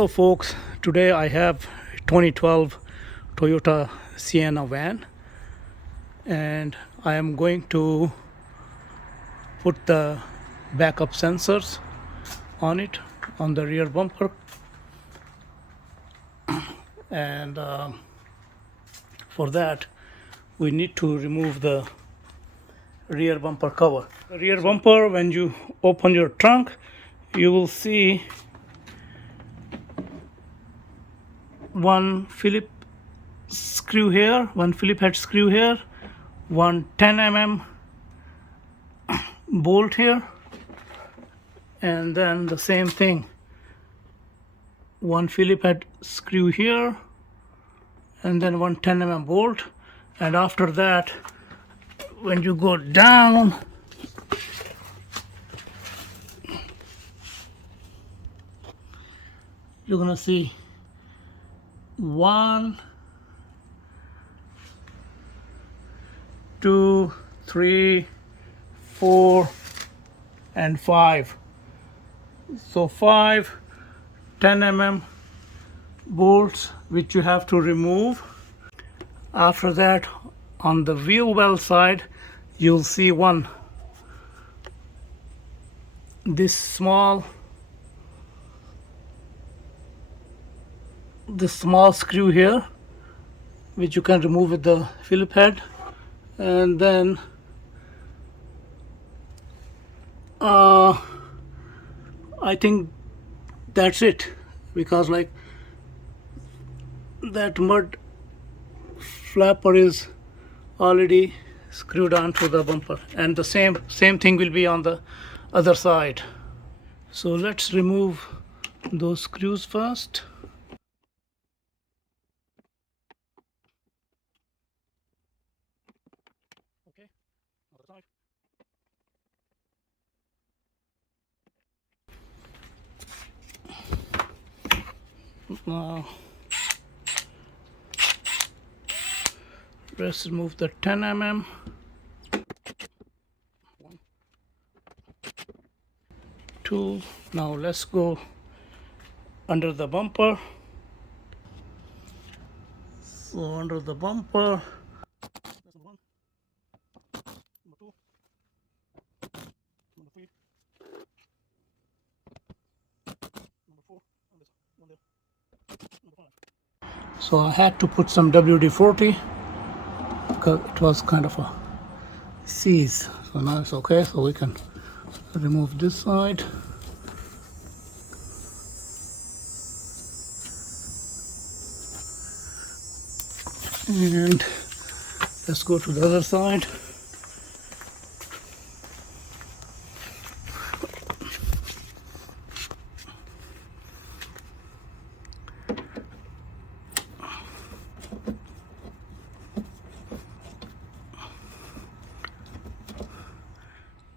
Hello folks, today I have 2012 Toyota Sienna van and I am going to put the backup sensors on it on the rear bumper and for that we need to remove the rear bumper cover. The rear bumper, when you open your trunk, you will see one Phillips screw here, one Phillips head screw here, one 10 mm bolt here, and then the same thing, one Phillips head screw here, and then one 10 mm bolt. And after that, when you go down, you're gonna see 1, 2, 3, 4, and 5. So 5 10 mm bolts which you have to remove. After that, on the wheel well side, you'll see this small screw here, which you can remove with the Phillips head. And then I think that's it, because like that mud flapper is already screwed onto the bumper, and the same thing will be on the other side. So let's remove those screws first. Okay, other side. Now let's remove the 10 mm. 1, 2. Now let's go under the bumper. So under the bumper, that's number 1, number 2, number 3, number 4, and this one there, number 5. So I had to put some WD-40 because it was kind of a seize. So now it's okay, so we can remove this side. And let's go to the other side.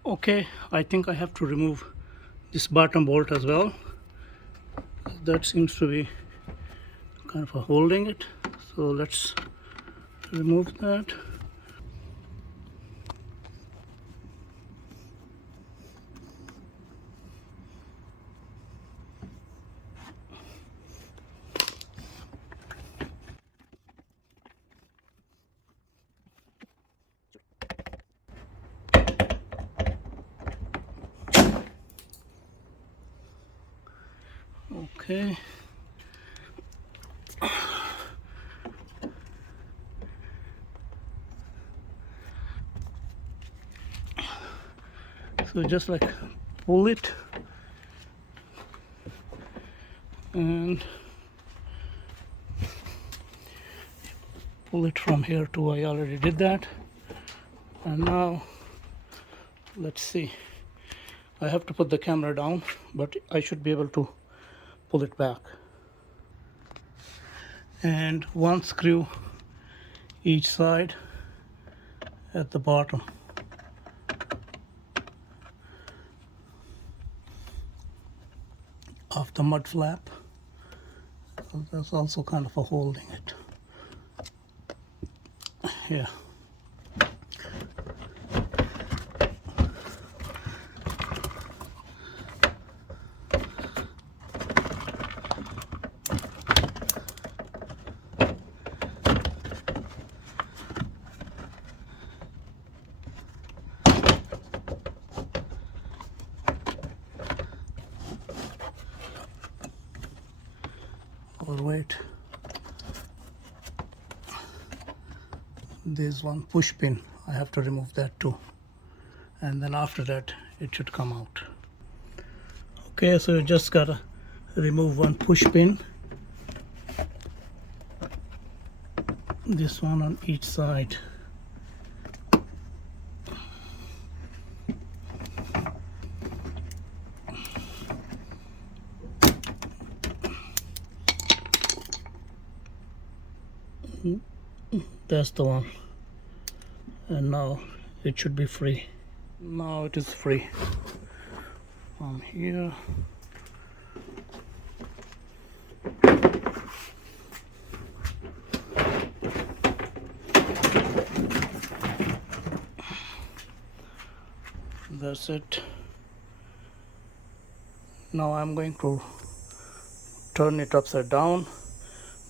Okay, I think I have to remove this bottom bolt as well. That seems to be kind of holding it. So let's remove that. Okay. So just like pull it and pull it from here too. I already did that. And now let's see. I have to put the camera down, but I should be able to pull it back. And one screw each side at the bottom. Of the mud flap. So that's also kind of holding it. Yeah. wait. There's one push pin, I have to remove that too, and then after that it should come out. Okay, so you just gotta remove one push pin, this one on each side. That's the one, and now it should be free. Now it is free from here. That's it. Now I'm going to turn it upside down,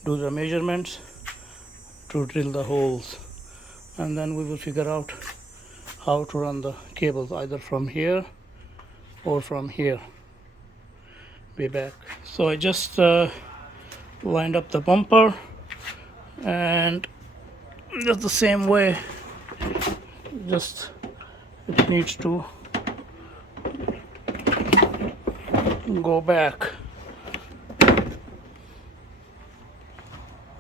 do the measurements to drill the holes, and then we will figure out how to run the cables either from here or from here. Be back. So I just lined up the bumper, and just the same way, just it needs to go back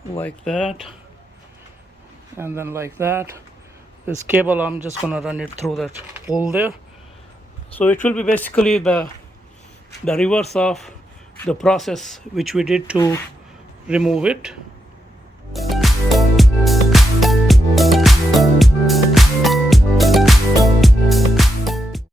like that, and then like that. This cable, I'm just gonna run it through that hole there. So it will be basically the reverse of the process which we did to remove it.